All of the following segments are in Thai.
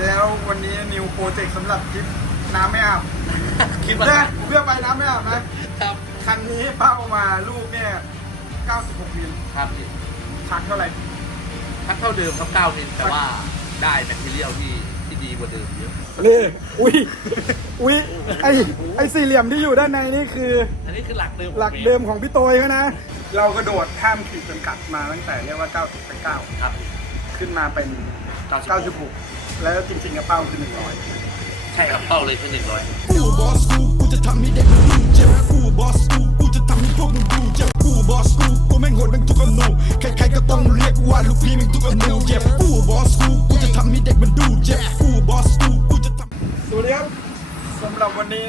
แล้ววันนี้นิวโปรเจกต์สำหรับคลิปน้ำไม่อาบคิดว่าเนี่ยเพื่อไปน้ำไม่อาบนะครับคันนี้เป้ามาลูกเนี่ย 96มิลครับพี่ชักเท่าไหร่ทักเท่าเดิมครับ9มิลแต่ว่าได้แมทเทียลที่ที่ดีกว่าเดิมเยอะ นี่อุ้ยอุ้ยไอไอสี่เหลี่ยมที่อยู่ด้านในนี่คือ อันนี้คือหลักเดิมหลักเดิมของพี่โตยเขานะ เรากระโดดข้ามขีดจำกัดมาตั้งแต่เรียกว่า 90เป็น9ครับขึ้นมาเป็น 96 แล้วจริงๆกระเป้าคือ100ใช่ครับเป้าเลยคือหนึ่งร้อยกูบอสกูกูจะทำให้เด็กมันดูเจ็บกูบอสกูกูจะทำให้พวกมึงดูเจ็บกูบอสกูกูแม่งโหดแม่งทุกอนูใครๆก็ต้องเรียกว่าลูกพี่แม่งทุกอนูเจ็บกูบอสกูกูจะทำให้เด็กมันดูเจ็บกูบอสกูกูจะทำสวัสดีครับสำหรับวันนี้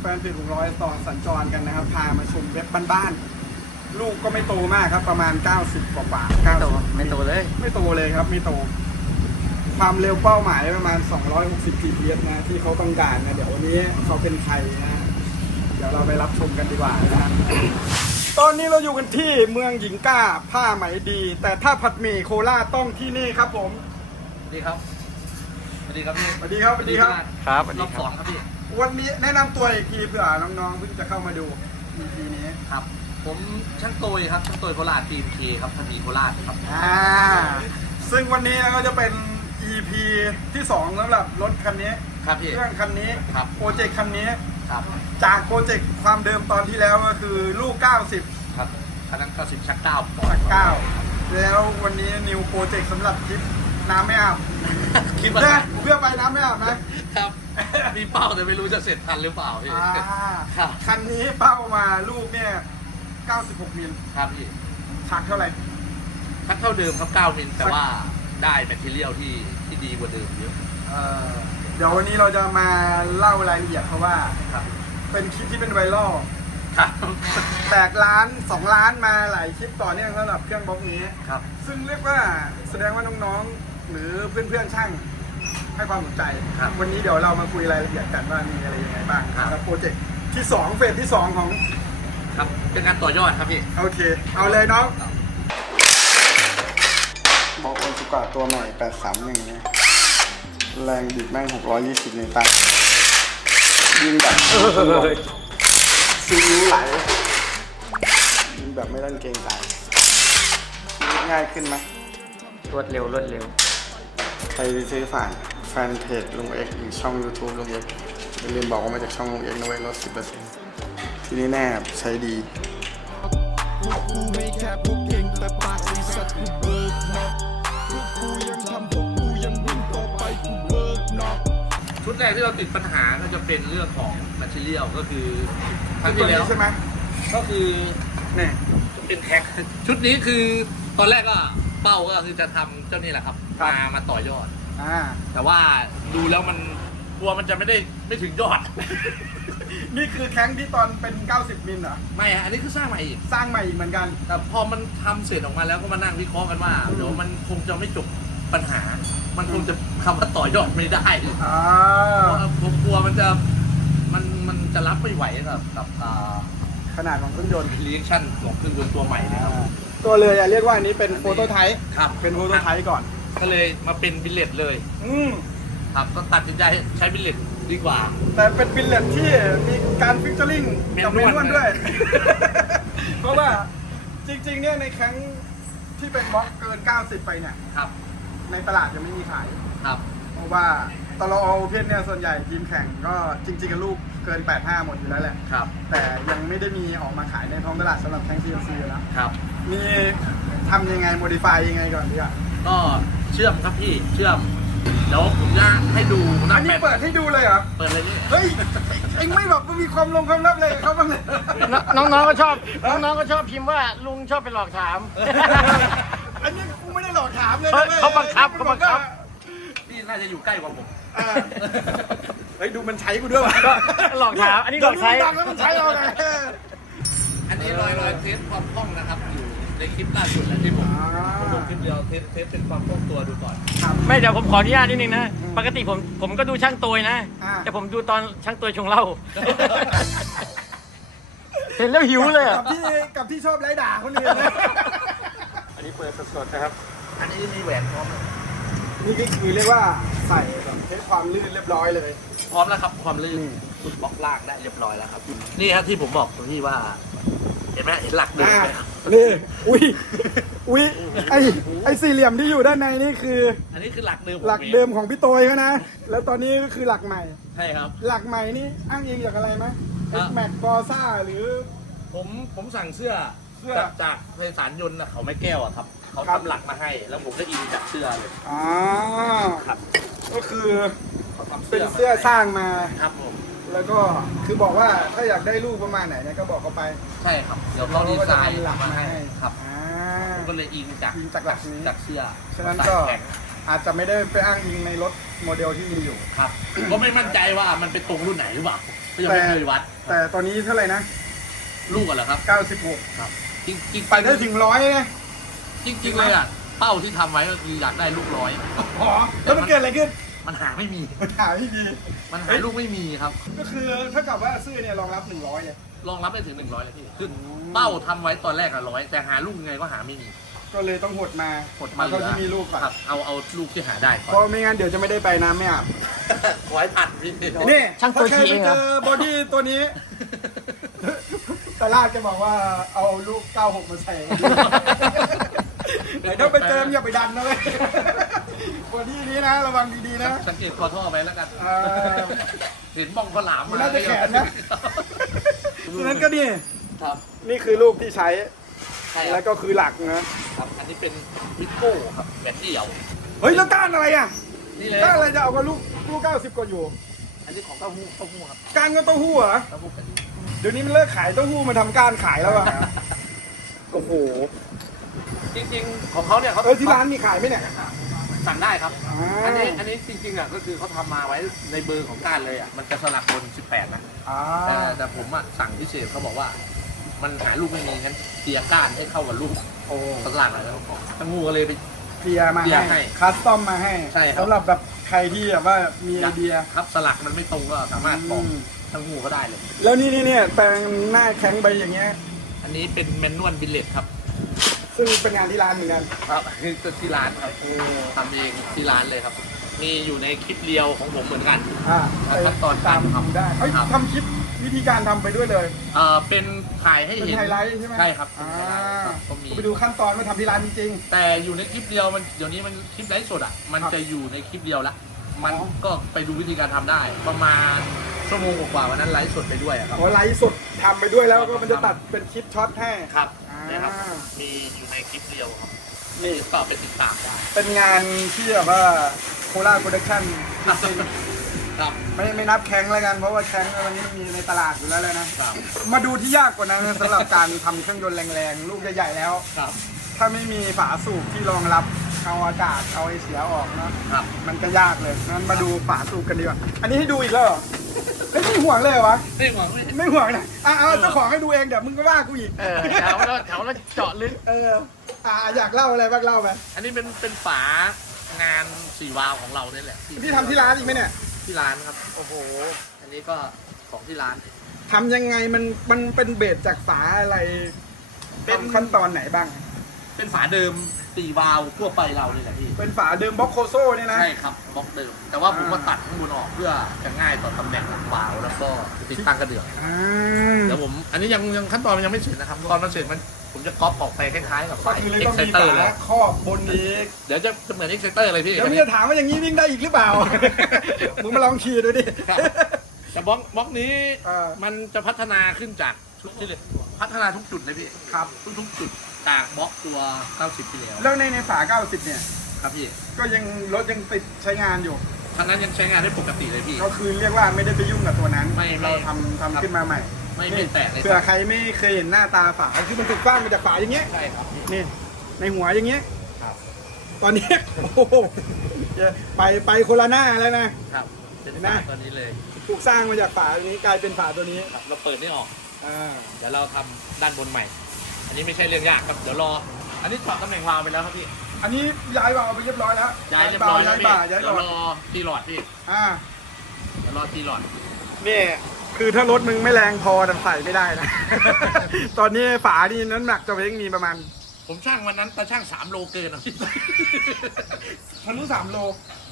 แฟนเพจของร้อยต่อสัญจรกันนะครับพามาชมเว็บบ้านๆลูกก็ไม่โตมากครับประมาณ 90 กว่าๆ90ไม่โตเลย ไม่โตเลยครับไม่โต ความเร็วเป้าหมายประมาณ 260 kps นะที่เขาต้องการนะเดี๋ยววันนี้เขาเป็นใครนะ เดี๋ยวเราไปรับชมกันดีกว่านะฮะตอนนี้เราอยู่กันที่เมืองหญิงก้าผ้าไหมดี แต่ถ้าผัดหมี่โคราชต้องที่นี่ครับผมสวัสดีครับสวัสดีครับพี่สวัสดีครับสวัสดีครับ ครับรอบสองครับพี่วันนี้แนะนำตัวอีกทีเผื่อน้องๆเพิ่งจะเข้ามาดู EP นี้ครับ ผมช่างโตยครับช่างโตยโคราชทีมเคครับทมีโคราชครับ อ่าซึ่งวันนี้ก็จะเป็น EP ที่2สำหรับรถคันนี้ครับพี่ เครื่องคันนี้ครับ โปรเจกต์คันนี้ ครับ จากโปรเจกต์ความเดิมตอนที่แล้วก็คือลูก 90ครับคันนั้นก็สิบชักเก้าจาก9แล้ววันนี้นิวโปรเจกต์สำหรับคลิปน้ำไม่อาบคิดว่าเนี่ยเพื่อไปน้ำไม่อาบนะครับ มีเป้าแต่ไม่รู้จะเสร็จทันหรือเปล่าพี่ อ่าครับ คันนี้เป้ามาลูกเนี่ย 96มิลครับพี่ชักเท่าไหร่ทักเท่าเดิมครับ9มิลแต่ว่า ได้แมทเทียลที่ที่ดีกว่าเดิมเยอะ เอ่อเดี๋ยววันนี้เราจะมาเล่ารายละเอียดเพราะว่าครับ เป็นคลิปที่เป็นไวรัลครับ แตกล้าน2ล้านมาหลายคลิปต่อเนื่องสำหรับเครื่องบล็อกนี้ ครับ ซึ่งเรียกว่าแสดงว่าน้องๆ หรือเพื่อนๆช่างให้ความสนใจ ครับวันนี้เดี๋ยวเรามาคุยรายละเอียดกันว่ามีอะไรยังไงบ้างครับสำหรับโปรเจกต์ที่ 2 เฟสที่ 2 ของ ครับ เป็นการต่อยอดครับพี่ โอเค เอาเลยน้อง บอกคนสุกาตัวใหม่831นะแรงบิดแม่ง620นิวตันยิงแบบซีอิ๊วไหลยิงแบบไม่ต้องเกรงใจชีวิตง่ายขึ้นไหมรวดเร็วรวดเร็ว ใครซื้อผ่านแฟนเพจลุงเอ็กหรือช่อง YouTube ลุงเอ็กอย่าลืมบอกว่ามาจากช่องลุงเอ็กนะเว้ยลด10%ที่นี่แน่ใช้ดีพวกกูไม่แค่พวกเก่งแต่ปากไอ้สัตว์กูเบิกเนา ชุดแรกที่เราติดปัญหาก็จะเป็นเรื่องของแมทเทียลก็คือครั้งตัวที่นี้แล้วใช่ไหมก็คือเนี่ยเป็นแท็กชุดนี้คือตอนแรกก็เป้าก็คือจะทำเจ้านี่แหละครับมามาต่อยอดอ่าแต่ว่าดูแล้วมันกลัวมันจะไม่ได้ไม่ถึงยอด นี่คือแข้งที่ตอนเป็น 90 มิลเหรอไม่ฮะอันนี้คือสร้างใหม่อีกสร้างใหม่อีกเหมือนกัน แต่พอมันทำเสร็จออกมาแล้วก็มานั่งวิเคราะห์กันว่าเดี๋ยวมันคงจะไม่จบปัญหา มันคงจะคำว่าต่อยอดไม่ได้อ่าเพราะผมกลัวมันจะมันมันจะรับไม่ไหวกับกับอ่าขนาดของเครื่องยนต์รีแอคชั่นของเครื่องยนต์ตัวใหม่นะครับ ตัวเลยอะเรียกว่าอันนี้เป็นโฟโตไทป์ครับเป็นโฟโตไทป์ก่อน ก็เลยมาเป็นบิลเลตเลย อืมครับก็ตัดสินใจใช้บิลเลตดีกว่า แต่เป็นบิลเลตที่มีการฟิชเจอริงกับเมแมนนนวลวลด้วย เพราะว่าจริงๆเนี่ยในครั้งที่เป็นบล็อกเกิน 90 ไปเนี่ย ครับ ในตลาดยังไม่มีขาย ครับ เพราะว่าตลอเอาเพศเนี่ยส่วนใหญ่ทีมแข่งก็จริงๆกับลูกเกิน 85 หมดอยู่แล้วแหละ ครับ แต่ยังไม่ได้มีออกมาขายในท้องตลาดสำหรับแข่ง CLC นะครับ มีทำยังไงโมดิฟายยังไงก่อนดีอะก็เชื่อมครับพี่ เชื่อม เดี๋ยวผมจะให้ดูอันนี้เปิดให้ดูเลยเหรอ เปิดเลยนี่ เฮ้ย เอ็งไม่แบบมีความลงความลับเลยกับเขาบ้างเลย น้องๆก็ชอบ น้องๆก็ชอบพิมพ์ว่าลุงชอบไปหลอกถาม ถามเลยเขานะว้ยเขาบังคับเขาบังคับพี่น่าจะอยู่ใกล้กว่าผมอ่าเฮ้ยดูมันใช้กูด้วยว่ะหลอกถามอันนี้หลอกใช้ เดี๋ยวนี้มันดังแล้วมันใช้เราไงอันนี้รอยรอยเทสความคล่องนะครับ อยู่ในคลิปล่าสุดแล้วที่ผมผมลงคลิปเดียวเทสเทสเป็นความคล่องตัวดูก่อน ไม่เดี๋ยวผมขออนุญาตนิดนึงนะ ปกติผมผมก็ดูช่างตัวยนะ อ่า แต่ผมดูตอนช่างตัวยชงเหล้า เห็นแล้วหิวเลยอะกับที่กับที่ชอบไล่ด่าคนอื่นนะอันนี้เปิดสดๆนะครับ อันนี้มีแหวนพร้อมไหมนี่ก็คือเรียกว่าใส่แบบเความลื่นเรียบร้อยเลย พร้อมแล้วครับ ความลื่นคุณบล็อกล่างได้เรียบร้อยแล้วครับ นี่ฮะที่ผมบอกตรงที่ว่า เห็นไหมเห็นหลักเดิมอ่าไหมครับนี่ อุ้ย อุ้ย ไอไอสี่เหลี่ยมที่อยู่ด้านในนี่คือ อันนี้คือหลักเดิมหลักเดิมของพี่โตยเขานะ แล้วตอนนี้ก็คือหลักใหม่ ใช่ครับ หลักใหม่นี่อ้างอิงจากอะไรไหมครัเอ็บกแม็กกอซ่าหรือ ผมผมสั่งเสื้อเสื้อจากจากไพศาลยนต์นะเขาไม่แก้วอะครับ เขาครับทำหลักมาให้ แล้วผมก็อินจากเสื้อเลยอ๋อครับก็คือเขาทำเป็นมาเสื้อสร้างมา ครับผม แล้วก็คือบอกว่าถ้าอยากได้รูปประมาณไหนเนี่ยก็บอกเขาไปใช่ครับ เดี๋ยวเขาดีไซน์เขก็จะทำหลักมามาให้ให้ครับอ่า ผมก็เลยอินจากอิงจากหลักนี้ จากเสื้อฉะนั้นมาก็ใส่แข่งอาจจะไม่ได้ไปอ้างอิงในรถโมเดลที่มีอยู่ ครับ ก็ไม่มั่นใจว่ามันเป็นตรงรุ่นไหนหรือเปล่าก็ยังแต่ไม่เคยวัดแต่ตอนนี้เท่าไหร่นะ ลูกกันเหรอครับ 96 ครับ จริงจริงไปได้ถึงร้อยนะ จริงจริงๆเลยอะ เป้าที่ทำไว้ก็คืออยากได้ลูกร้อย อ๋อแล้วมันเกิดอะไรขึ้นมันหาไม่มีมันหาไม่ดีมันหาลูกไม่มีครับ ก็คือถ้ากับว่าซื้อเนี่ยรองรับ 100เนี่ยรองรับได้ถึงหนึ่งร้อยเลยพี่คือเป้าทำไว้ตอนแรกอะร้อยแต่หาลูกยังไงก็หาไม่มีก็เลยต้องหดมาหดมาเท่าที่มีลูกก่อนครับเอาเอาลูกที่หาได้ก่เพอนราะไม่งั้นเดี๋ยวจะไม่ได้ไปน้ำไม่อาบขอให้ทันพี่นี่ช่างตัวถ้าใครชี้เองไปเหรอ เจอบอดี้ตัวนี้ตลาดจะบอกว่าเอาลูก 96 มาใส่ไหน ถ้าไปเติมอย่าไปดันนะเลยบอดี้นี้นะ ระวังดีๆนะ สังเกตคอท่อไว้แล้วกันอ่าเห็นบ้องข้าวหลามมันน่าจะแขนนะฉะนั้นก็นี่ครับนี่คือลูกที่ใช้ ใช่คแล้รัวบก็คือหลักนะ ครับ อันนี้เป็นวิโก้ครับแบบเดี่ยว เฮ้ย แล้วก้านอะไรอะ นี่เลย ก้านอะไรจะเอากับลูกลูก90กว่าอยู่ อันนี้ของเต้าหู้เต้าหู้ครับก้านก็เต้าหู้เหรอ เต้าหู้กะทิเดี๋ยวนี้มันเลิกขายเต้าหู้มาทำก้านขายแล้วอะ โอ้โห จริงๆ ของเขาเนี่ยเขาเออที่ร้านมีขายไหมเนี่ย สั่งได้ครับ อ่า อันนี้อันนี้จริงๆอะก็คือเขาทำมาไว้ในเบอร์ของการเลยอะมันจะสลักบน 18 นะ อ่าแต่แต่ผมอะสั่งพิเศษเขาบอกว่า มันหาลูกไม่มีงั้นเตียก้านให้เข้ากับลูกโอ้สลักอะไรแล้วทั้งงูก็เลยไปเกียร์มาเกียร์ให้ให้คัสตอมมาให้ใช่ครับ สำหรับแบบใครที่แบบว่ามีไอเดียครับสลักมันไม่ตรงก็สามารถบอกอืมทั้งงูก็ได้เลย แล้วนี่นี่เนี่ยแปลงหน้าแข็งไปอย่างเงี้ยอันนี้เป็นแมนนวลบิลเลตครับ ซึ่งเป็นงานที่ร้านเหมือนกันครับคือที่ร้านครับทำเองที่ร้านเลยครับ มีอยู่ในคลิปเรียวของผมเหมือนกัน อ่าขั้นตอนตามการทำทำได้เอ้ยครับ ทำคลิปวิธีการทำไปด้วยเลย เอ่อเป็นถ่ายให้เป็นเห็นไฮไลท์ใช่ไหมใช่ครับอ่าครับก็มีไปดูขั้นตอนมาทำที่ร้านจริง แต่อยู่ในคลิปเดียวมันเดี๋ยวนี้มันคลิปไลฟ์สดอะ มันครับจะอยู่ในคลิปเดียวละ มันอ๋อ ก็ไปดูวิธีการทำได้ ประมาณชั่วโมงกว่าๆวันนั้นไลฟ์สดไปด้วยอะครับ โอ้ไลฟ์สดทำไปด้วยแล้วก็มันจะตัดเป็นคลิปช็อตให้ ครับอ่า นะครับ มีอยู่ในคลิปเดียวครับนี่ก็ไปติดตามได้เป็นงานที่แบบว่าโคราชโปรดักชั่นครับ ไม่ไม่นับแข้งแล้วกันเพราะว่าแข้งวันนี้มันมีในตลาดอยู่แล้วเลยนะ ครับ มาดูที่ยากกว่านั้นนะสำหรับการทำเครื่องยนต์แรงๆ ลูกใหญ่ๆแล้ว ครับ ถ้าไม่มีฝาสูบที่รองรับ เอาอากาศเอาไอเสียออกเนาะครับ มันก็ยากเลยงั้นมาดูฝาสูบกันดีกว่าอันนี้ให้ดูอีกแล้วเหรอเฮ้ยไม่ห่วงเลยเหรอวะนี่หวังไม่ไม่ห่วงนะอะเอาเจ้าของให้ดูเองเดี๋ยวมึงก็ว่ากูอีกเออแถวแล้วแถวแล้วเจาะลึก เอออะอยากเล่าอะไรบ้างเล่าไปอันนี้เป็นเป็นฝางานสี่วาล์วของเราเนี่ยแหละพี่ทำที่ร้านอีกไหมเนี่ยที่ร้านครับ โอ้โห อันนี้ก็ของที่ร้าน ทำยังไงมันมันเป็นเบสจากฝาอะไรเป็น ทำขั้นตอนไหนบ้าง เป็นฝาเดิมสี่วาล์วทั่วไปเราเลยแหละพี่ เป็นฝาเดิมบ็อกโคโซเนี่ยนะ ใช่ครับบล็อกเดิม แต่ว่าผมอ่ามมาตัดข้างบนออกเพื่อจะง่ายต่อตำแหน่งของวาล์วแล้วก็ติดตั้งกระเดื่องอ่าเดี๋ยวผมอันนี้ยังยังขั้นตอนมันยังไม่เสร็จนะครับตอนมันเสร็จมันผมจะก๊อปออกไปคล้ายๆกับก็ฝาคือเลยเอ็ต้กองไซมีเตอร์ฝาเลยครอบบนนี้เดี๋ยวจะจะเหมือนเอ็กไซเตอร์เลยพี่เดี๋ยวมึงจะถามว่าอย่างนี้วิ่งได้อีกหรือเปล่า มึงมาลองขี่ดูดิ ครับแต่บล็อกบล็อกนี้ เออ มันจะพัฒนาขึ้นจาก ชุดที่เลย พัฒนาทุกจุดเลยพี่ครับทุกๆจุดจากบล็อกตัว 90ที่แล้วแล้วในในฝา 90 เนี่ย ครับพี่ก็ยังรถยังติดใช้งานอยู่คันนั้นยังใช้งานได้ปกติเลยพี่ ก็คือเรียกว่าไม่ได้ไปยุ่งกับตัวนั้น ไม่ไม่เราทำทำขึ้นมาใหม่ ไม่ไม่แตกเลยเผื่อใครไม่เคยเห็นหน้าตาฝาคือมันถูกสร้างมาจากฝาอย่างเงี้ยใช่ครับพี่นี่ในหัวอย่างเงี้ยครับตอนนี้โอ้โหไปไปคนละหน้าแล้วนะครับเป็นเห็นไหมฝาตัวนี้เลยถูกสร้างมาจากฝาตัวนี้กลายเป็นฝาตัวนี้ครับเราเปิดนี่ออก อ่าเดี๋ยวเราทำด้านบนใหม่ อันนี้ไม่ใช่เรื่องยากครับ เดี๋ยวรอ อันนี้ถอดตำแหน่งวาล์วไปแล้วครับพี่ อันนี้ย้ายวาล์วไปเรียบร้อยแล้วย้ายเรียบร้อยแล้วย้ายพี่บ่าย้ายเดี๋หยลวอดรอตีหลอดพี่ อ่าเดี๋ยวรอตีหลอด นี่คือถ้ารถมึงไม่แรงพอจะใส่ไม่ได้นะ ตอนนี้ฝานี่น้ำหนักจะเว้งมีประมาณผมช่างวันนั้นตาช่างสามโลเกินอะพี่ ทะลุสามโล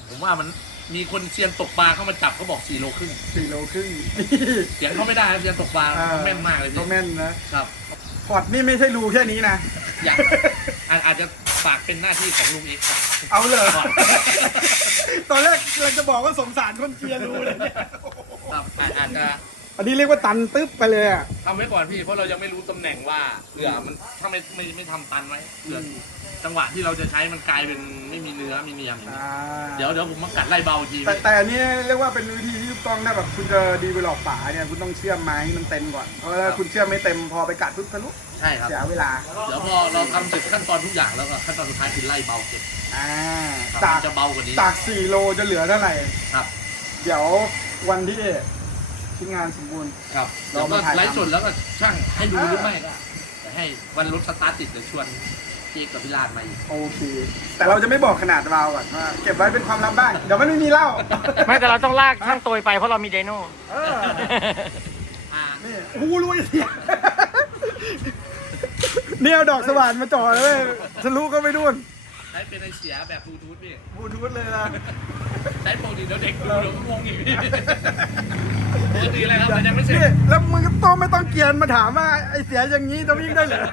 ผมว่ามัน มีคนเซียนตกปลาเข้ามาจับเขาบอก4โลครึ่งสี่โลครึ่ง เสียงเขาไม่ได้ครับเซียนตกปลาอ่า แม่นมากเลยก็พี่แม่นนะครับ พอร์ตนี่ไม่ใช่รูแค่นี้นะ อยากอาจอาจจะฝากเป็นหน้าที่ของลุงเอกครับ เอาเลยพอร์ตตอนแรกเราจะบอกว่าสงสารคนเชียร์รูเลยเนี่ย ครับอาจอาจจะ อันนี้เรียกว่าตันตึ๊บไปเลยอะทำไว้ก่อนพี่เพราะเรายังไม่รู้ตำแหน่งว่าเผื่อมันถ้าไม่ไม่ไม่ทำตันไว้เผื่อจังหวะที่เราจะใช้มันกลายเป็นไม่มีเนื้อไม่มีอย่างนี้อ่าเดี๋ยวเดี๋ยวผมมากัดไล่เบาอีกทีแต่แต่อันนี้เรียกว่าเป็นวิธีที่ถูกต้องถ้าแบบคุณจะดีเวลลอปฝาเนี่ยคุณต้องเชื่อมไม้ให้มันเต็มก่อนเพราะถ้าคุณเชื่อมไม่เต็มพอไปกัดปุ๊บทะลุใช่ครับ เสียเวลาเดี๋ยวพอเราทำเสร็จขั้นตอนทุกอย่างแล้วก็ขั้นตอนสุดท้ายคือไล่เบาเก็บอ่าครับจากมันจะเบากว่านี้จาก4โลจะเหลือเท่าไหร่ ครับ เดี๋ยววันที่ ชิ้นงานสมบูรณ์ ครับเราเราก็มาถ่ายทำ ไลฟ์สดแล้วก็ช่างให้ดูอ่าหรือไม่ก็แต่ให้วันรถสตาร์ทติดเดี๋ยวชวนเจ๊กับพี่ลานมาอีก โอเค แต่เราจะไม่บอกขนาดวาล์วก่อนว่าเก็บไว้เป็นความลับบ้าง เดี๋ยวมันไม่มีเหล้าไม่แต่เราต้องลากช่างตัวไปเพราะเรามีไดโน่ เออ อ่านี่โอ้โหรวยเสียเนี่ยเอาดอกสว่านมาจ่อเลยทะลุก็ไม่ดุนใช้เป็นไอเสียแบบบลูทูธพี่บลูทูธเลยนะ ใช้ปกติเดี๋ยวเด็กดูเดี๋ยวงงอีกพี่ปกติเลยครับมันยังไม่เสร็จนี่แล้วมึงก็ต้องไม่ต้องเกรียนมาถามว่าไอเสียอย่างนี้จะวิ่งได้เหรอ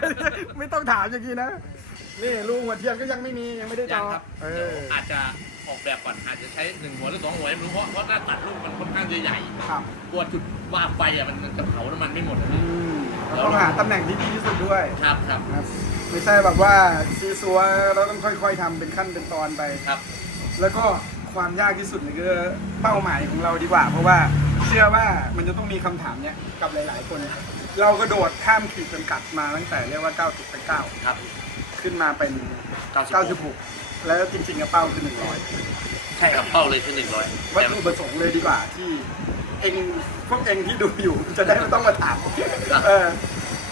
ไม่ต้องถามอย่างนี้นะ นี่ลูกหัวเทียนก็ยังไม่มียังไม่ได้จยัองครับเอเดี๋ยวออาจจะออกแบบก่อนอาจจะใช้หนึ่งหัวหรือสองหัวไม่รู้เพราะเพราะหน้าตัดลูกมันค่อนข้างจะใหญ่ครับกลัวจุดว่าไฟอะมันจะเผาน้ำมันไม่หมดอะอืมต้องหาตำแหน่งที่ดีที่สุดด้วยครับครับนะครับ ไม่ใช่แบบว่าซีซัวเราต้องค่อย ๆทำเป็นขั้นเป็นตอนไป ครับ แล้วก็ ความยากที่สุดเลยคือเป้าหมายของเราดีกว่า เพราะว่าเชื่อว่ามันจะต้องมีคำถามเนี้ยกับหลาย ๆ คน เรากระโดดข้ามขีดจำกัดมาตั้งแต่เรียกว่า90เป็น9ครับ ขึ้นมาเป็น96 แล้วจริงๆอะเป้าคือ100 ใช่ครับเป้าเลยคือหนึ่งร้อยวัตถุประสงค์เลยดีกว่าที่เองพวกเองที่ดูอยู่จะได้ไม่ต้องมาถามเออ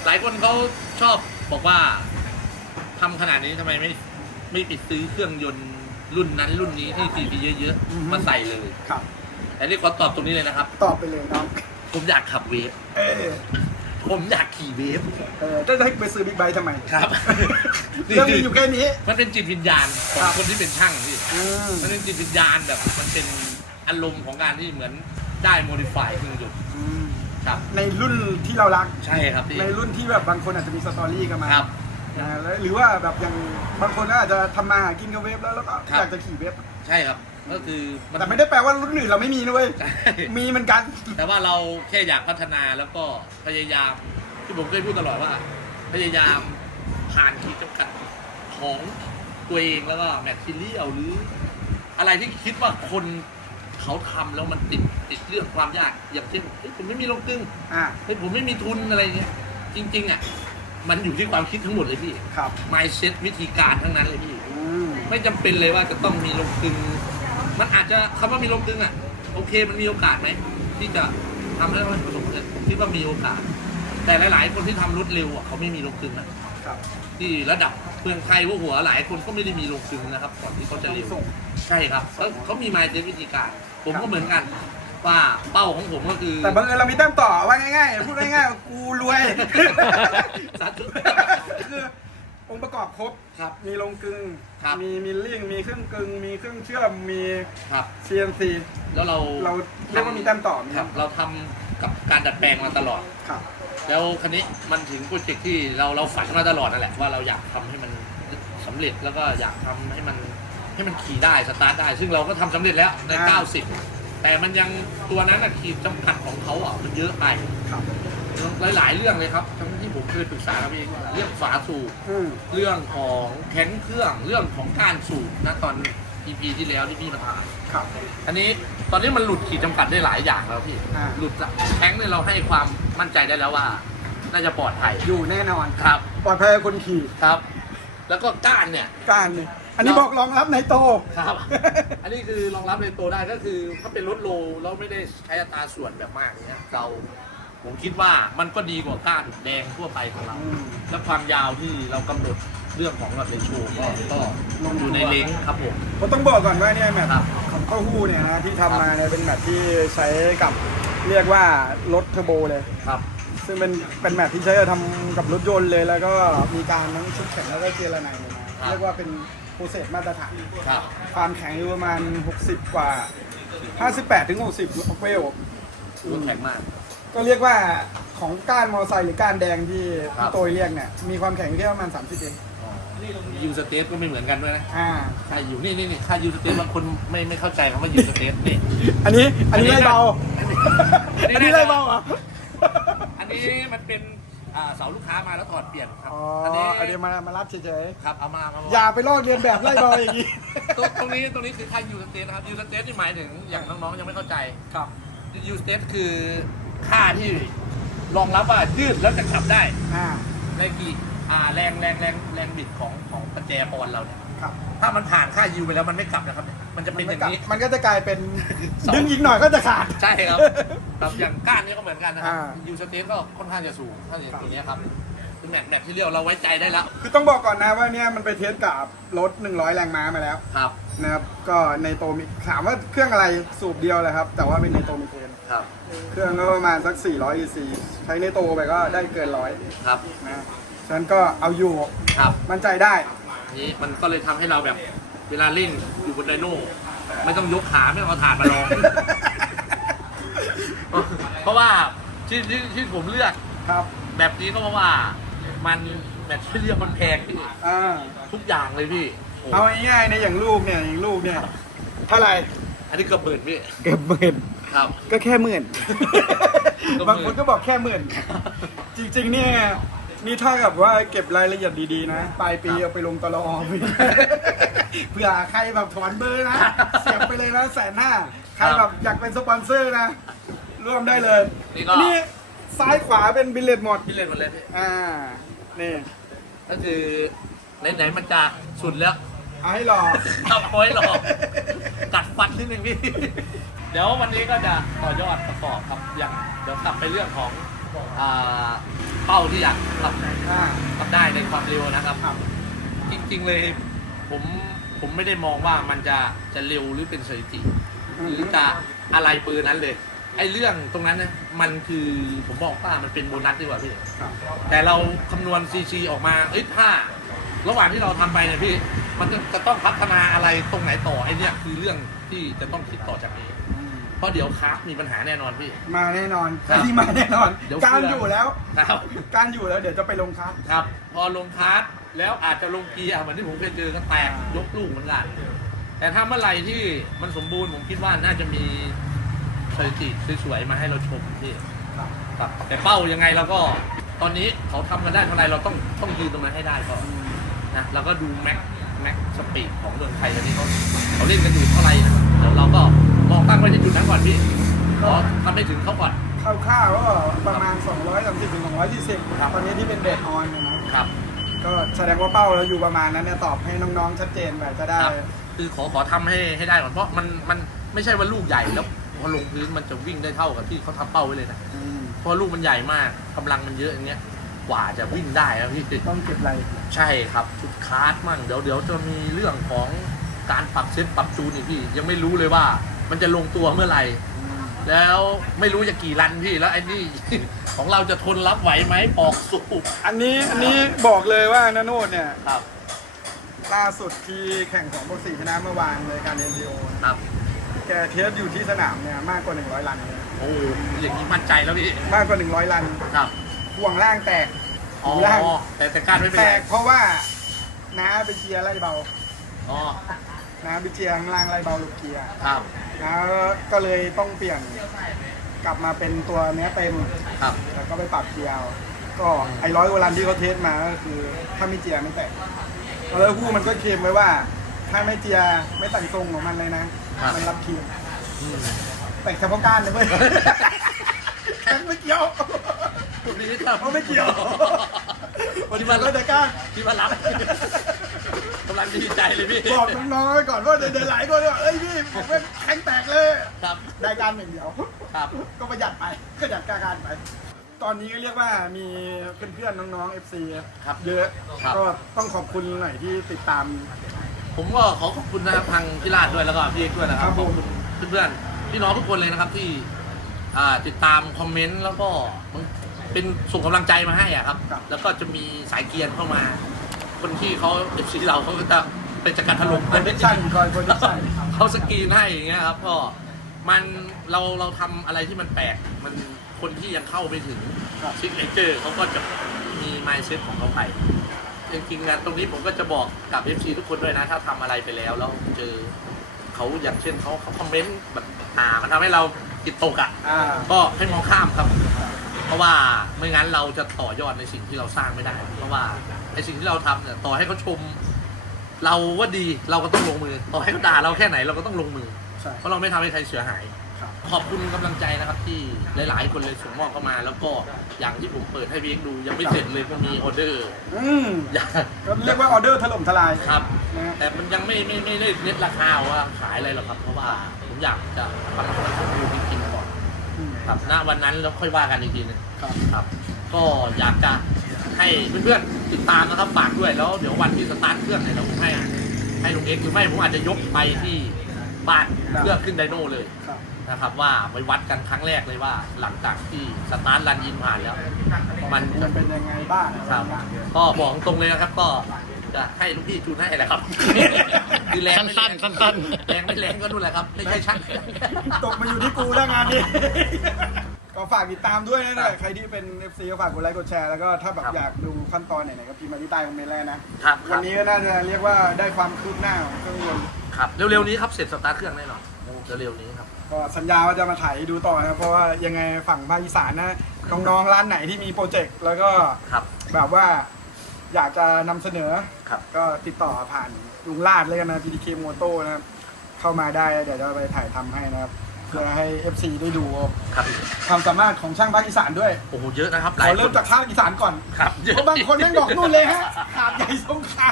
หลายคนเขาชอบบอกว่าทำขนาดนี้ทำไมไม่ไม่ไปซื้อเครื่องยนต์ รุ่นนั้นรุ่นนี้ที่ซีพีเยอะๆมาใส่เลยครับแต่นี่ขอตอบตรงนี้เลยนะครับ ตอบไปเลยน้องผมอยากขับเวฟเออผมอยากขี่เวฟเออจะให้ไปซื้อบิ๊กไบค์ทำไมครับ เรื่องมีอยู่แค่นี้ มันเป็นจิตวิญญาณขอครังบคนที่เป็นช่างพี่ อืมมันเป็นจิตวิญญาณแบบมันเป็นอารมณ์ของการที่เหมือนได้โมดิฟายเครื่องยนต์อืมครับ ในรุ่นที่เรารัก ใช่ครับพี่ในรุ่นที่แบบบางคนอาจจะมีสตอรี่กันมา ครับ นะแล้วหรือว่าแบบอย่างบางคนก็อาจจะทำมาหากินกับเว็บแล้วแล้วก็ครับ อยากจะขี่เว็บ ใช่ครับ ก็คือแต่ไม่ได้แปลว่ารุ่นอื่นเราไม่มีนะเว้ย ใช่ มีเหมือนกัน แต่ว่าเราแค่อยากพัฒนาแล้วก็พยายามที่ผมเคยพูดตลอดว่า พยายามผ่านขีดจำกัดของตัวเองแล้วก็แมททีเรียลหรือ อะไรที่คิดว่าคนเขาทำแล้วมันติดติดเรื่องความยากอย่างเช่นเฮ้ยผมไม่มีลงตึงอ่า เฮ้ยผมไม่มีทุนอะไรเงี้ยจริง ๆอะ มันอยู่ที่ความคิดทั้งหมดเลยพี่ ครับ mindset วิธีการทั้งนั้นเลยพี่ อืม ไม่จำเป็นเลยว่าจะต้องมีลงตึง มันอาจจะคำว่ามีลงตึงอะ โอเคมันมีโอกาสไหมที่จะทำให้มันประสบความสำเร็จผมคิดว่ามีโอกาส แต่หลาย ๆ คนที่ทำรถเร็วอะเขาไม่มีลงตึงนะครับ ที่ระดับเมืองไทยว่าหัวหลายคนก็ไม่ได้มีลงตึงนะครับก่อนที่เขาจะต้องเร็วส่ง ใช่ครับเขาเขามี mindset วิธีการ ผมก็เหมือนกัน ว่าเป้าของผมก็คือแต่บังเอิญเรามีแต้มต่อว่าง่ายๆ พูดง่ายๆว่ากูรวย สาธุ คือองค์ประกอบครบ ครับ มีลงกึงครับ มีมิลลิ่ง มีเครื่องกึง มีเครื่องเชื่อม มี ครับ CNC แล้วเราเราเรียกว่ามีแต้มต่อมีครับ เราทำกับการดัดแปลงมาตลอด ครับ แล้วคันนี้มันถึงโปรเจกต์ที่เราเราฝันมาตลอดนั่นแหละว่าเราอยากทำให้มันสำเร็จแล้วก็อยากทำให้มันให้มันขี่ได้สตาร์ทได้ ซึ่งเราก็ทำสำเร็จแล้วใน อ่า 90 แต่มันยังตัวนั้นอะขีดจำกัดของเขาอะมันเยอะไปครับ หลาย ๆ เรื่องเลยครับ ทั้งที่ผมเคยปรึกษากับเองว่าเรื่องฝาสูบอืมเรื่องของแข็งเครื่องเรื่องของการสูบนะตอน EP ที่แล้วที่พี่มาถ่ายครับ อันนี้ตอนนี้มันหลุดขีดจำกัดได้หลายอย่างแล้วพี่อ่า หลุดละแท้งเนี่ยเราให้ความมั่นใจได้แล้วว่า น่าจะปลอดภัยอยู่แน่นอน ครับปลอดภัยกับคนขี่ครับ แล้วก็ก้านเนี่ย การนี่ อันนี้บอกรองรับในโต ครับ อันนี้คือรองรับในตัวได้ก็คือ ถ้าเป็นรถโลแล้วไม่ได้ใช้อัตราส่วนแบบมากเนี้ยเราผมคิดว่ามันก็ดีกว่าก้านแดงทั่วไปของเรา อืม และความยาวที่เรากำหนดเรื่องของแบบในโชว์ก็ก็อยู่ในเล้งครับผม ผมต้องบอกก่อนว่าเนี่ยแมทครับ ของเต้าหู้เนี่ยนะที่ทำมาเนี่ยเป็นแมทที่ใช้กับเรียกว่ารถเทอร์โบเลย ครับ ซึ่งเป็นเป็นแมทที่ใช้ทำกับรถยนต์เลยแล้วก็มีการทั้งชุดแข็งแล้วก็เจรไนมาเรียกว่าเป็น โปรเซสมาตรฐาน ครับ ความแข็งอยู่ประมาณ 60 กว่า 58 ถึง 60ล็อกเวล รถแข็งมาก ก็เรียกว่าของก้านมอไซค์หรือก้านแดงที่ครับ พี่โตยเรียกเนี่ย มีความแข็งอยู่ที่ประมาณ 30เองยูสเตทก็ไม่เหมือนกันด้วยนะอ่าค่าอยู่นี่นี่นี่ค่ายูสเตทบางคนไม่ไม่เข้าใจคำว่ายูสเตทนี่ อันนี้ อันนี้อันนี้ไล่เบา อันนี้อันนี้ไล่เบาเหรอ อันนี้มันเป็น อ่าเสาลูกค้ามาแล้วถอดเปลี่ยนครับอ๋ออัอันนนี้นี้มามารับเฉยครับเอามามาๆ อย่าไปลอกเรียนแบบไล่เบาอย่างนี้ ตรงตรงนี้ตรงนี้คือค่ายูสเตทนะครับยูสเตทนี่หมายถึงอย่างน้องๆยังไม่เข้าใจครับยูสเตทคือค่าที่รองรับว่ายืดแล้วจะขับได้อ่า ในกี่อ่าแรงแรงแรงแรงบิดของของประแจปอนเราเนี่ย ครับ ถ้ามันผ่านค่ายูไปแล้วมันไม่กลับนะครับเนี่ยมันจะเป็นอย่างนี้ มันก็จะกลายเป็นเสาดึงอีกหน่อยก็จะขาด ใช่ครับครับอย่างก้านนี้ก็เหมือนกันนะครับอ่า ยูสเตทก็ค่อนข้างจะสูงถ้าอย่างนี้ยครับเป็นแมทแมทที่เรียวเราไว้ใจได้แล้วคือต้องบอกก่อนนะว่าเนี่ยมันไปเทสกับรถ 100 แรงม้ามาแล้วครับนะครับ ก็ในโตมิถามว่าเครื่องอะไรสูบเดียวเลยครับ แต่ว่าเป็นในโตมิเทนครับเครื่องก็ประมาณสัก 400 EC ใช้ในโตไปก็ได้เกินร้อยครับนะฉะนั้นก็เอาอยู่ครับมั่นใจได้ นี้มันก็เลยทำให้เราแบบเวลาเล่นอยู่บนไดโน่ไม่ต้องยกขาไม่ต้องเอาถาดมาลอง เพราะว่าที่ที่ที่ผมเลือกครับแบบนี้ก็เพราะว่า มันแมทที่เรียกมันแพงพี่อ่าทุกอย่างเลยพี่โอ้เอาง่ายๆนะอย่างลูกเนี่ยอย่างลูกเนี่ยเท่าไหร่อันนี้เกือบหมื่นพี่เกือบหมื่นครับ ก็แค่หมื่นก็หมื่นบางคนก็บอกแค่หมื่นจริงๆเนี่ย นี่ถ้ากับว่าเก็บรายละเอียดดีๆนะ ปลายปีเอาไปลงตลอเผื่อใครแบบถอนเบอร์นะ เสียบไปเลยนะแสนห้าใครแบบอยากเป็นสปอนเซอร์นะ ร่วมได้เลยนี่ก็อันนี้ซ้ายขวาเป็นบิลเลตหมด พี่เล่นหมดเลยพี่อ่า นี่ ก็คือไหนๆมันจะสุดแล้ว เอาให้รอเอาไว้หรอกกัดฟันนิดนึงพี่ เดี๋ยววันนี้ก็จะต่อยอดประกอบครับอย่างเดี๋ยวกลับไปเรื่องของ อ่าเป้าที่อยากทำอ่าทำได้ในความเร็วนะครับครับ จริง ๆ เลยผมผมไม่ได้มองว่ามันจะจะเร็วหรือเป็นสถิติหรือจะอะไรปืนนั้นเลยไอ้เรื่องตรงนั้นเนี่ยมันคือผมบอกว่ามันเป็นโบนัสดีกว่าพี่ครับแต่เราคำนวณซีซีออกมาเอ้ยถ้าระหว่างที่เราทำไปเนี่ยพี่ มันจะจะต้องพัฒนาอะไรตรงไหนต่อไอ้เนี่ยคือเรื่องที่จะต้องคิดต่อจากนี้ เพราะเดี๋ยวคราฟมีปัญหาแน่นอนพี่ มาแน่นอนครับที่มาแน่นอน เดี๋ยวการเชื่ออยู่แล้ว ครับ การอยู่แล้วเดี๋ยวจะไปลงครับ ครับ พอลงคราฟแล้วอาจจะลงเกียร์เหมือนที่ผมเคยเจอก็แตกยกลูกเหมือนกันแต่ถ้าเมื่อไหร่ที่มันสมบูรณ์ผมคิดว่าน่าจะมีสถิติสวยๆมาให้เราชมพี่ครับ ครับแต่เป้ายังไงเราก็ ตอนนี้เขาทำกันได้เท่าไหรเราต้องต้องยืนตรงนั้นให้ได้ก่อนนะเราก็ดูแม็กแม็กสปีดของเมืองไทยตอนนี้เขาเขาเล่นกันอยู่เท่าไหร่นะครับเดี๋ยวเราก็ มองตั้งไว้ในจุดนั้นก่อนพี่ขอทำให้ถึงเขาก่อนคร่าวๆก็ประมาณ 230ถึง220ครับตอนนี้ที่เป็นเบสออนเนี่ยนะครับ ก็แสดงว่าเป้าเราอยู่ประมาณนั้นเนี่ยตอบให้น้องๆชัดเจนแบบจะได้ครับคือขอขอทำให้ให้ได้ก่อนเพราะมันมันไม่ใช่ว่าลูกใหญ่แล้วพอลงพื้นมันจะวิ่งได้เท่ากับที่เขาทำเป้าไว้เลยนะอืมเพราะลูกมันใหญ่มากกำลังมันเยอะอย่างเงี้ยกว่าจะวิ่งได้นะพี่ต้องเก็บอะไรใช่ครับชุดคาร์ดมั่งเดี๋ยวเดี๋ยวจะมีเรื่องของการปรับเซตปรับจูนอีกพี่ยังไม่รู้เลยว่า มันจะลงตัวเมื่อไหร่ แล้วไม่รู้จะกี่รันพี่แล้วไอ้นี่ ของเราจะทนรับไหวไหมออกสูบอันนี้อันนี้บอกเลยว่านาโนดเนี่ยครับล่าสุดที่แข่งของโปรสีชนะเมื่อวานเลยการเอ็นดีโอครับ แกเทสอยู่ที่สนามเนี่ยมากกว่า 100 ลันเลยโอ้อย่างนี้มั่นใจแล้วพี่มากกว่า 100 ลันครับห่วงล่างแตกอ๋อหูล่างแต่แต่การไม่เป็นแตไรกเพราะว่าน้าไปเกียร์ไล่เบาอ๋อ น้าไปเกียร์ข้างล่างไล่เบาลูกเกียร์ครับแล้วก็เลยต้องเปลี่ยนกลับมาเป็นตัวเนื้อเต็มครับ แล้วก็ไปปรับเกียร์เอาก็ไอ้ร้อยกว่ารันที่เขาเทสมาก็คือถ้าไม่เจียร์ไม่แตกแล้วผู้มันก็เคลมไว้ว่า ถ้าไม่เจียร์ไม่แต่งทรงของมันเลยนะ มันรับคิวอืมแต่เฉพาะก้านเลยเว้ยแข็งไม่เกี่ยววันนี้ครับเขาไม่เกี่ยววันนี้มาก็แต่ก้านที่มารับกำลังดีใจเลยพี่บอกน้องๆไว้ก่อนว่าเดินๆหลายคนว่าเอ้ยพี่ผมเป็นแข็งแตกเลย ครับ ได้การหนึ่างเดียว ครับ ก็ประหยัดไปประหยัดการไป ตอนนี้ก็เรียกว่ามีเพื่อนๆน้องๆ FC ครับเยอะ ครับ ก็ต้องขอบคุณหน่อยที่ติดตาม ผมก็ขอขอบคุณนะครับทางพี่ราชด้วยแล้วก็พี่เอกด้วยนะครัครับบขผอบม คุณเพื่อนๆพี่น้องทุกคนเลยนะครับที่อ่าติดตามคอมเมนต์แล้วก็เป็นส่งกำลังใจมาให้อะครับ แล้วก็จะมีสายเกียร์เข้ามา คนที่เขาเอฟซีเราเขาก็จะเป็นจักรถล่มโปรดักชั่นคอยโปรดักชั่นเขาสกรีนให้อย่างเงี้ยครับก็มันเราเราทำอะไรที่มันแปลกมันคนที่ยังเข้าไม่ถึงครับซิกเนเจอร์เขาก็จะมีมายเซ็ตของเขาไปจริงๆงานตรงนี้ผมก็จะบอกกับ FC ทุกคนด้วยนะ ถ้าทำอะไรไปแล้วแล้วเจอเขาอย่างเช่นเขาเขาคอมเมนต์แบบอ่ามันทำให้เราจิตตกอะอ่าก็ให้มองข้ามครับ เพราะว่าไม่งั้นเราจะต่อยอดในสิ่งที่เราสร้างไม่ได้ เพราะว่าในสิ่งที่เราทำเนี่ยต่อให้เขาชม เราว่าดีเราก็ต้องลงมือ ต่อให้เขาด่าเราแค่ไหนเราก็ต้องลงมือ ใช่เพราะเราไม่ทำให้ใครเสียหาย ครับ ขอบคุณกำลังใจนะครับที่หลาย ๆ คนเลยส่งมอบเข้ามา แล้วก็อย่างที่ผมเปิดให้พี่เอ็กซ์ดูยังไม่เสร็จเลยก็มีออเดอร์อืมอย่างก็เรียกว่าออเดอร์ถล่มทลายครับ นะฮะ แต่มันยังไม่ไม่ไม่ได้เน็ตราคาว่าขายอะไรหรอกครับ เพราะว่าผมอยากจะทำให้มันดูจริงๆก่อนอืม ครับณวันนั้นแล้วค่อยว่ากันอีกทีหนึงครับ ครับ ก็อยากจะให้เพื่อนๆติดตามนะครับฝากด้วยแล้วเดี๋ยววันที่สตาร์ทเครื่องเนี่ยเราผมให้ให้ลุงเอ็กซ์หรือไม่ผมอาจจะยกไปที่บ้านเพื่อขึ้นไดโน่เลยครับนะครับว่าไปวัดกันครั้งแรกเลยว่า หลังจากที่สตาร์ทรันยินผ่านแล้ว มันจะจะเป็นยังไงบ้างครับก็บอกตรงเลยนะครับก็ จะให้ลูกพี่จูนให้แหละครับ คือแรงไม่แรสั้งนๆสั้นแรงไม่แรงก็นู่นแหละครับ ไม่ใช่ช่าง ตกมาอยู่ที่กูแล้วงานนี้ ก็ฝากติดตามด้วยนะครับใครที่เป็น FC ก็ฝากกดไลค์กดแชร์แล้วก็ถ้าแบบครับอยากดูขั้นตอนไหนๆก็พิมพ์มาที่ใต้คอมเมนต์แรกนะครับควัรันบนี้ก็น่าจะเรียกว่าได้ความคืบหน้าของเครื่องยนต์ครับ เร็วๆนี้ครับเสร็จสตาร์ทเครื่องแน่นอนเร็วๆนี้ครับ ก็สัญญาว่าจะมาถ่ายให้ดูต่อนะครับเพราะว่ายังไงฝั่งภาคอีสานนะน้องๆร้านไหนที่มีโปรเจกต์แล้วก็ครับ แบบว่า อยากจะนำเสนอ ครับ ก็ติดต่อผ่านลุงลาดเลยกันนะ PTK Moto นะครับ เข้ามาได้เดี๋ยวจะไปถ่ายทำให้นะครับ เพื่อให้ FC ได้ดูครับความสามารถของช่างภาคอีสานด้วยโอ้โหเยอะนะครับหขลายอคเริ่มนจากภาคอีสานก่อนครับเยอะ เพราะบางคนนั่งบอกนู่นเลยฮะหาดใหญ่สงขลา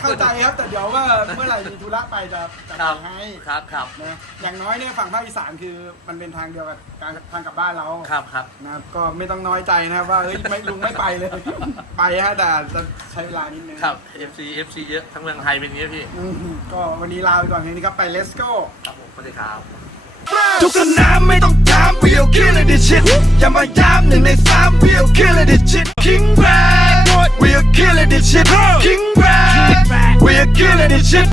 เข้าใจครับแต่เดี๋ยวว่าเมื่อไหร่มีธุระไปจะจะครับทำให้ครับครับนะอย่างน้อยเนี่ยฝั่งภาคอีสานคือมันเป็นทางเดียวกับการทางกลับบ้านเราครับครับ นะครับก็ไม่ต้องน้อยใจนะครับว่าเฮ้ยไม่ลุงไม่ไปเลย ไปฮะแต่จะใช้เวลานิดนึงครับ FC FC เยอะทั้งเมืองไทยเป็นอย่างนี้พี่อืมก็วันนี้ลาไปก่อนนี้ครับไป let's go ครับผมสวัสดีครับ ทุกสนามไม่ต้องถาม we'll kill it this shit อย่ามาย้ำหนึ่งในสาม we'll kill it this shit King Brad we'll kill it this shit King Brad we'll kill it this shit